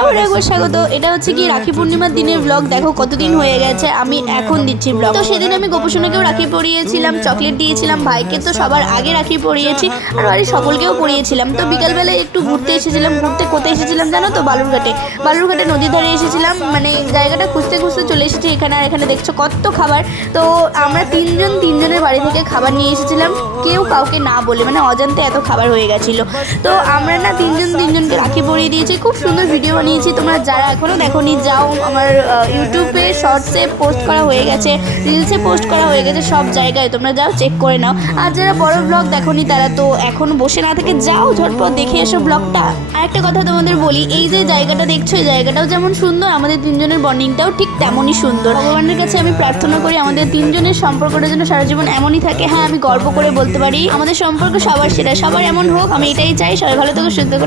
আবার একবার স্বাগত। এটা হচ্ছে কি রাখি পূর্ণিমার দিনের ব্লগ। দেখো কতদিন হয়ে গেছে আমি এখন দিচ্ছি ব্লগ। তো সেদিন আমি গোপসোনাকেও রাখি পরিয়েছিলাম, চকলেট দিয়েছিলাম, ভাইকে তো সবার আগে রাখি পরিয়েছি, আর বাড়ির সকলকেও পরিয়েছিলাম। তো বিকালবেলায় একটু ঘুরতে এসেছিলাম। ঘুরতে কোথায় এসেছিলাম জানো তো? বালুরঘাটে নদীর ধারে এসেছিলাম। মানে জায়গাটা খুঁজতে খুঁজতে চলে এসেছি এখানে। আর এখানে দেখছো কত খাবার। তো আমরা তিনজনের বাড়ি থেকে খাবার নিয়ে এসেছিলাম, কেউ কাউকে না বলে, মানে অজান্তে এত খাবার হয়ে গেছিলো। তো আমরা না তিনজনকে রাখি পরিয়ে দিয়েছি। খুব সুন্দর ভিডিও বানিয়েছি। তোমরা যারা এখনও দেখোনি যাও, আমার ইউটিউবে শর্টসে পোস্ট করা হয়ে গেছে, রিলসে পোস্ট করা হয়ে গেছে, সব জায়গায় তোমরা যাও চেক করে নাও। আর যারা বড় ব্লগ দেখোনি তারা তো এখন বসে না থেকে যাও ঝটপট দেখে এসো ব্লগটা। আর একটা কথা তোমাদের বলি, এই যে জায়গাটা দেখছো, এই জায়গাটাও যেমন সুন্দর, আমাদের তিনজনের বন্ডিংটাও ঠিক তেমনই সুন্দর। ভগবানের কাছে আমি প্রার্থনা করি আমাদের তিনজনের সম্পর্কটা যেন সারা জীবন এমনই থাকে। হ্যাঁ, আমি গর্ব করে বলতে পারি আমাদের সম্পর্ক সবার সেরা, সবার এমন হোক, আমি এটাই চাই। সবাই ভালো থেকো, সুস্থ থাকো।